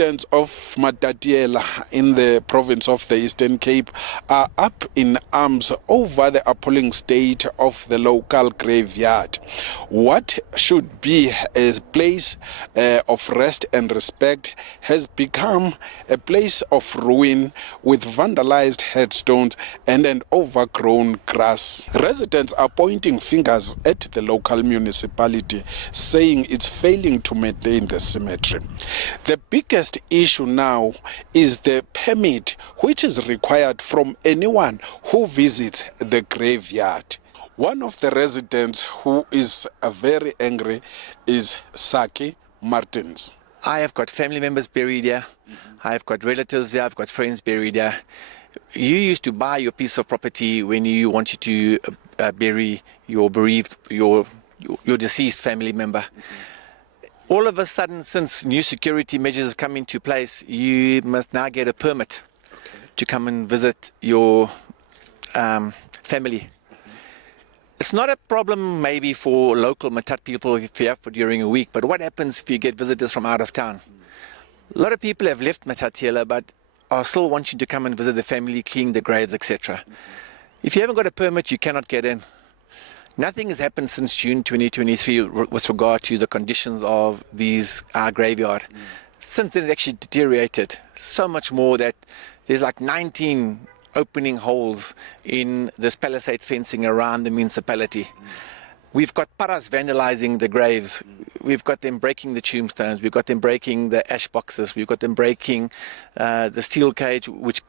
Residents of Matatiele in the province of the Eastern Cape are up in arms over the appalling state of the local graveyard. What should be a place of rest and respect has become a place of ruin with vandalized headstones and an overgrown grass. Residents are pointing fingers at the local municipality, saying it's failing to maintain the cemetery. The biggest issue now is the permit which is required from anyone who visits the graveyard. One of the residents who is very angry is Saki Martins. I have got family members buried here. I've got relatives here. I've got friends buried here. You used to buy your piece of property when you wanted to bury your bereaved, your deceased family member. All of a sudden, since new security measures have come into place, you must now get a permit to come and visit your family. It's not a problem maybe for local Matat people if you have for during a week, but what happens if you get visitors from out of town? A lot of people have left Matatiele but are still wanting to come and visit the family, clean the graves, etc. If you haven't got a permit, you cannot get in. Nothing has happened since June 2023 with regard to the conditions of these graveyard. Since then, it actually deteriorated so much more that there's like 19 opening holes in this palisade fencing around the municipality. We've got paras vandalizing the graves. We've got them breaking the tombstones. We've got them breaking the ash boxes. We've got them breaking the steel cage, which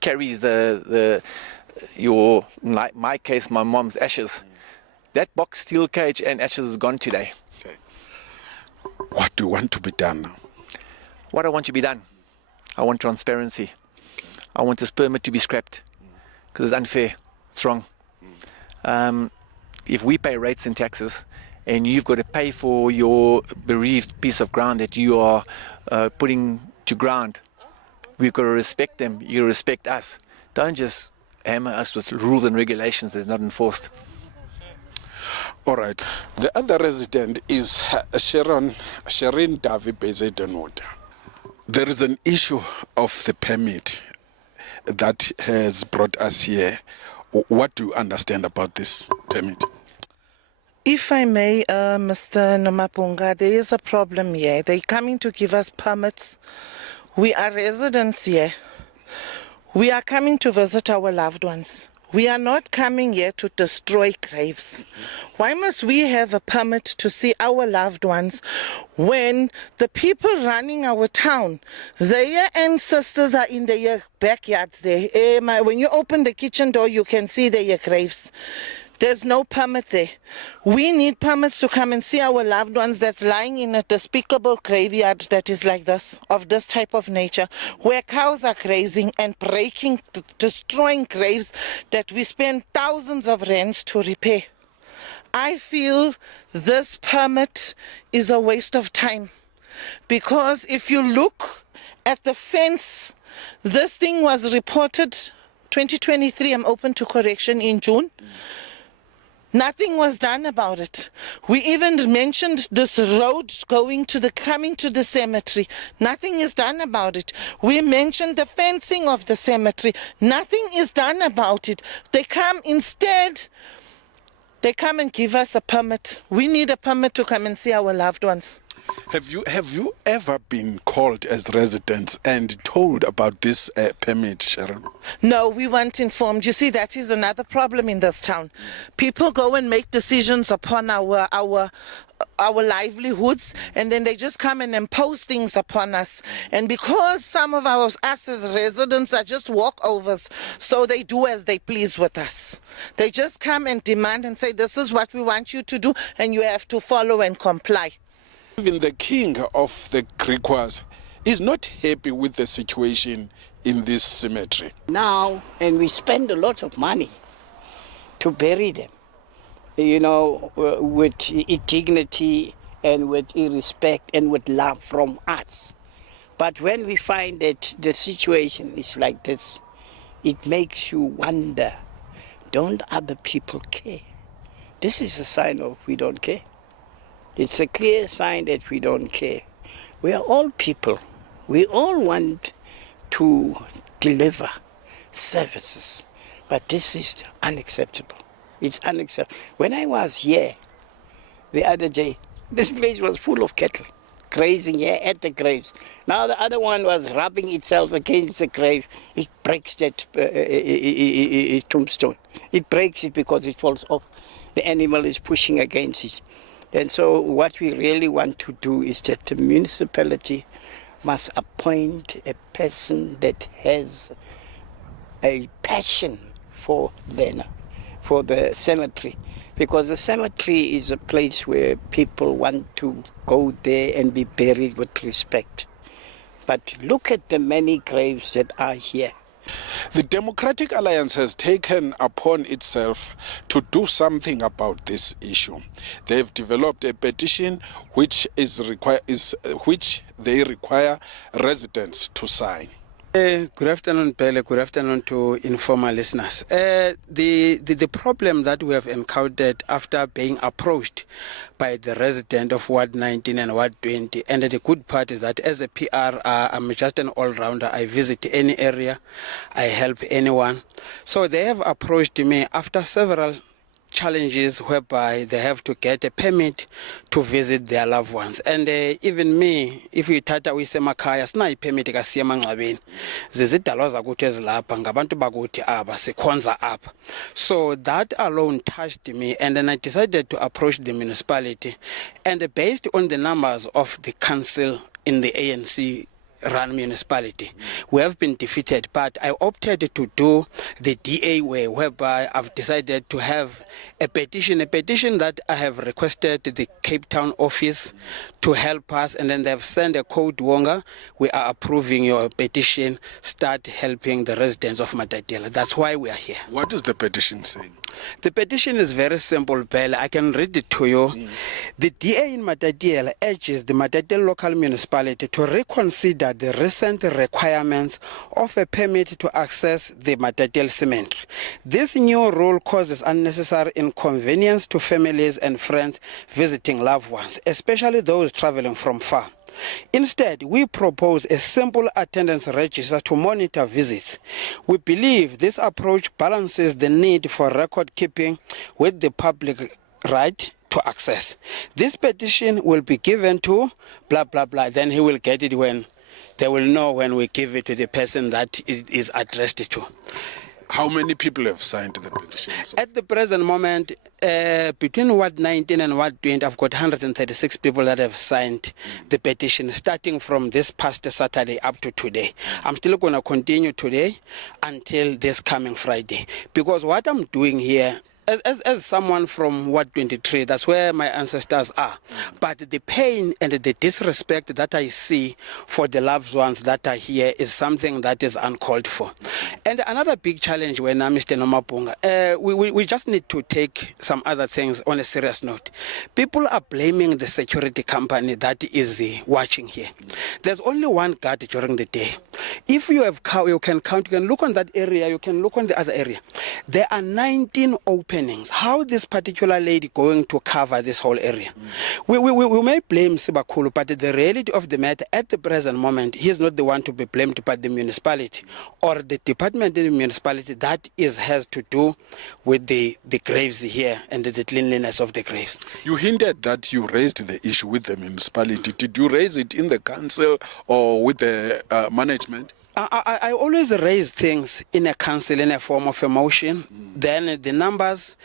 carries my case, my mom's ashes. That box, steel cage, and ashes is gone today. Okay. What do you want to be done now? What I want to be done? I want transparency. I want this permit to be scrapped because it's unfair. It's wrong. If we pay rates and taxes and you've got to pay for your bereaved piece of ground that you are putting to ground, we've got to respect them. You respect us. Don't just hammer us with rules and regulations that's not enforced. All right. The other resident is Shireen Davi Bezedenwood. There is an issue of the permit that has brought us here. What do you understand about this permit? If I may, Mr. Nomapunga, there is a problem here. They're coming to give us permits. We are residents here. We are coming to visit our loved ones. We are not coming here to destroy graves. Why must we have a permit to see our loved ones when the people running our town, their ancestors are in their backyards there? When you open the kitchen door, you can see their graves. There's no permit there. We need permits to come and see our loved ones that's lying in a despicable graveyard that is like this, of this type of nature, where cows are grazing and breaking, destroying graves that we spend thousands of rands to repair. I feel this permit is a waste of time, because if you look at the fence, this thing was reported 2023, I'm open to correction, in June. Nothing was done about it. We even mentioned this road coming to the cemetery. Nothing is done about it. We mentioned the fencing of the cemetery. Nothing is done about it. They come and give us a permit. We need a permit to come and see our loved ones. Have you ever been called as residents and told about this permit, Sharon? No, we weren't informed. You see, that is another problem in this town. People go and make decisions upon our livelihoods, and then they just come and impose things upon us. And because some of us as residents are just walkovers, so they do as they please with us. They just come and demand and say, this is what we want you to do, and you have to follow and comply. Even the king of the Griquas is not happy with the situation in this cemetery. Now, and we spend a lot of money to bury them, with dignity and with respect and with love from us. But when we find that the situation is like this, it makes you wonder, don't other people care? This is a sign of we don't care. It's a clear sign that we don't care. We are all people. We all want to deliver services, but this is unacceptable. It's unacceptable. When I was here the other day, this place was full of cattle grazing here at the graves. Now the other one was rubbing itself against the grave. It breaks that tombstone. It breaks it because it falls off. The animal is pushing against it. And so what we really want to do is that the municipality must appoint a person that has a passion for the cemetery, because the cemetery is a place where people want to go there and be buried with respect. But look at the many graves that are here. The Democratic Alliance has taken upon itself to do something about this issue. They've developed a petition which they require residents to sign. Good afternoon, Pele. Good afternoon to informal listeners. The problem that we have encountered after being approached by the resident of Ward 19 and Ward 20, and the good part is that as a PR, I'm just an all-rounder. I visit any area, I help anyone. So they have approached me after several challenges whereby they have to get a permit to visit their loved ones. And even me, if you tata uyisemakhaya sina permit ka siya mangcwabeni, zizidalwa zakuthi ezilapha ngabantu bakuthi aba sikhonza apha. So that alone touched me, and then I decided to approach the municipality, and based on the numbers of the council in the ANC run municipality, we have been defeated, but I opted to do the DA way, whereby I've decided to have a petition that I have requested the Cape Town office to help us, and then they've sent a code wonga. We are approving your petition, start helping the residents of Matatiele. That's why we are here. What is the petition saying? The petition is very simple, Bella. I can read it to you. The DA in Matatiele urges the Matatiele local municipality to reconsider the recent requirements of a permit to access the Matatiele cemetery. This new rule causes unnecessary inconvenience to families and friends visiting loved ones, especially those traveling from far. Instead, we propose a simple attendance register to monitor visits. We believe this approach balances the need for record keeping with the public right to access. This petition will be given to blah, blah, blah. Then he will get it when they will know when we give it to the person that it is addressed to. How many people have signed the petition? At the present moment, between Ward 19 and Ward 20, I've got 136 people that have signed the petition, starting from this past Saturday up to today. I'm still going to continue today until this coming Friday. Because what I'm doing here, as someone from Ward 23, that's where my ancestors are. But the pain and the disrespect that I see for the loved ones that are here is something that is uncalled for. And another big challenge when Mr. Nomapunga, we just need to take some other things on a serious note. People are blaming the security company that is watching here. There's only one guard during the day. If you have you can count, you can look on that area, you can look on the other area. There are 19 openings. How this particular lady going to cover this whole area? We may blame Sibakulu, but the reality of the matter at the present moment, he is not the one to be blamed, but the municipality or the department in the municipality that has to do with the graves here and the cleanliness of the graves. You hinted that you raised the issue with the municipality. Did you raise it in the council or with the management? I always raise things in a council in a form of a motion. Then the numbers,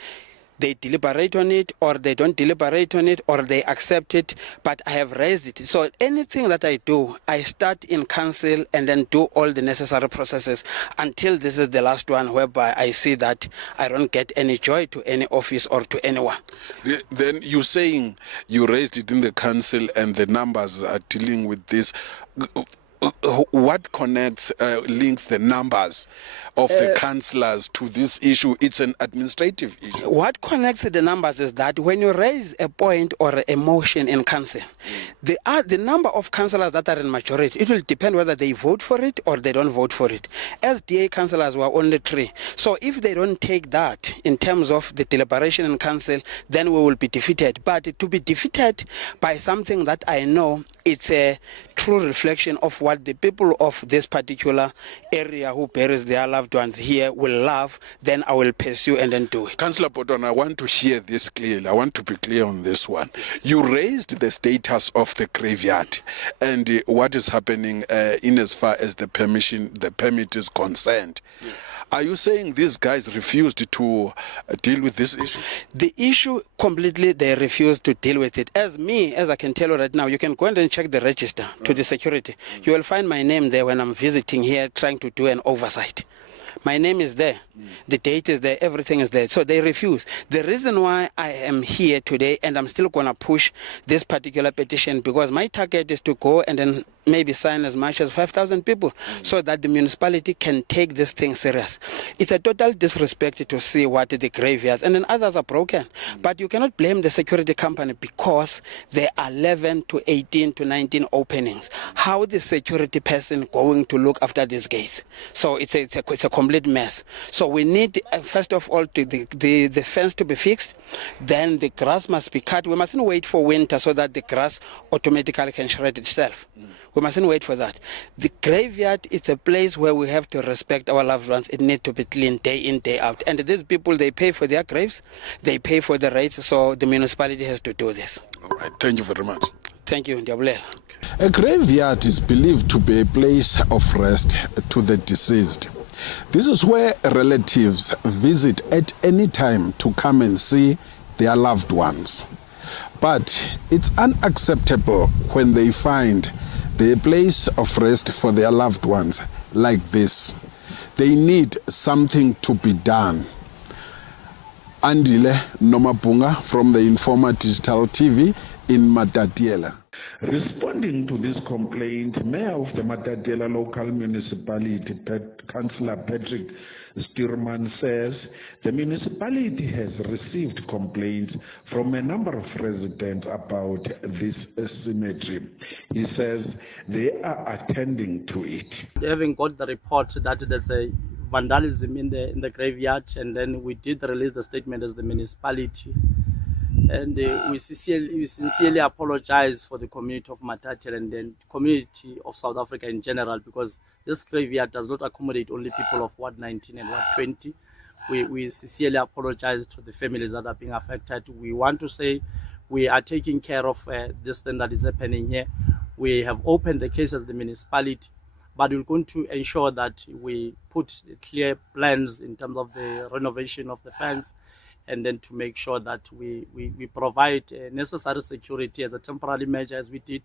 they deliberate on it, or they don't deliberate on it, or they accept it, but I have raised it. So anything that I do, I start in council and then do all the necessary processes until this is the last one, whereby I see that I don't get any joy to any office or to anyone. Then you're saying you raised it in the council and the numbers are dealing with this. What connects, links the numbers of the councillors to this issue? It's an administrative issue. What connects the numbers is that when you raise a point or a motion in council, the number of councillors that are in majority, it will depend whether they vote for it or they don't vote for it. SDA councillors were only 3. So if they don't take that in terms of the deliberation in council, then we will be defeated. But to be defeated by something that I know it's a true reflection of what the people of this particular area who buries their loved ones here will love, then I will pursue and then do it. Councillor Poton, I want to hear this clearly. I want to be clear on this one. You raised the status of the graveyard and what is happening in as far as the permit is concerned. Yes. Are you saying these guys refused to deal with this issue? The issue completely, they refuse to deal with it. As I can tell you right now, you can go and check the register to the security. You will find my name there when I'm visiting here trying to do an oversight. My name is there. The date is there. Everything is there. So they refuse. The reason why I am here today and I'm still going to push this particular petition because my target is to go and then maybe sign as much as 5,000 people so that the municipality can take this thing serious. It's a total disrespect to see what the graveyards and then others are broken. But you cannot blame the security company because there are 11 to 18 to 19 openings. How the security person going to look after these gates? So it's a complete mess. So we need, first of all, the fence to be fixed. Then the grass must be cut. We mustn't wait for winter so that the grass automatically can shred itself. We mustn't wait for that. The graveyard is a place where we have to respect our loved ones. It needs to be clean day in, day out. And these people, they pay for their graves. They pay for the rates. So the municipality has to do this. All right. Thank you very much. Thank you, Ndiabulela. A graveyard is believed to be a place of rest to the deceased. This is where relatives visit at any time to come and see their loved ones. But it's unacceptable when they find the place of rest for their loved ones like this. They need something to be done. Andile Nomapunga from the Informer Digital TV in Matatiele. Responding to this complaint, Mayor of the Matatiele local municipality, Councillor Patrick Sturman, says the municipality has received complaints from a number of residents about this cemetery. He says they are attending to it. Having got the report that there's a vandalism in the graveyard, and then we did release the statement as the municipality. And we sincerely apologize for the community of Matatiele and the community of South Africa in general, because this graveyard does not accommodate only people of Ward 19 and Ward 20. We sincerely apologize to the families that are being affected. We want to say we are taking care of this thing that is happening here. We have opened the case as the municipality, but we're going to ensure that we put clear plans in terms of the renovation of the fence, and then to make sure that we provide necessary security as a temporary measure as we did.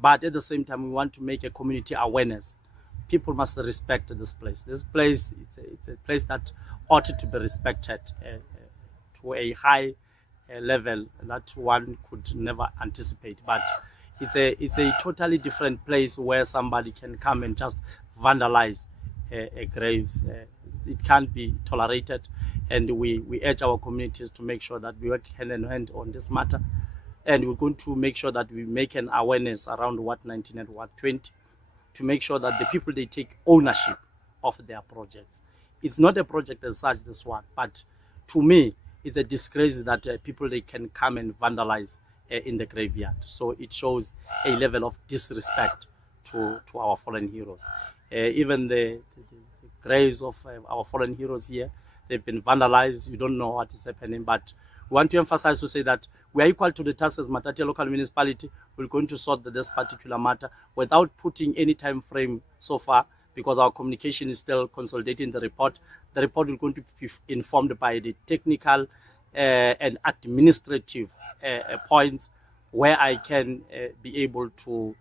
But at the same time, we want to make a community awareness. People must respect this place. This place, it's a place that ought to be respected to a high level that one could never anticipate. But it's a totally different place where somebody can come and just vandalize graves. It can't be tolerated. And we urge our communities to make sure that we work hand in hand on this matter. And we're going to make sure that we make an awareness around Ward 19 and Ward 20 to make sure that the people, they take ownership of their projects. It's not a project as such, this one, but to me, it's a disgrace that people, they can come and vandalize in the graveyard. So it shows a level of disrespect to our fallen heroes. Even the graves of our fallen heroes here, they've been vandalized. You don't know what is happening, but we want to emphasize to say that we are equal to the task as Matatiele local municipality. We're going to sort this particular matter without putting any time frame so far, because our communication is still consolidating the report. The report is going to be informed by the technical and administrative points where I can be able to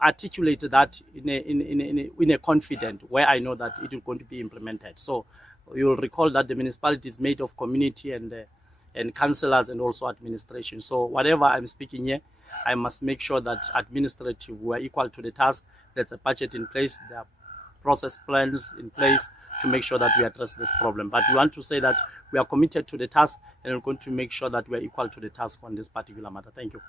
articulate that in a confident where I know that it is going to be implemented. So you will recall that the municipality is made of community and councillors and also administration. So whatever I'm speaking here, I must make sure that administrative, we are equal to the task. There's a budget in place. There are process plans in place to make sure that we address this problem. But we want to say that we are committed to the task and we're going to make sure that we are equal to the task on this particular matter. Thank you.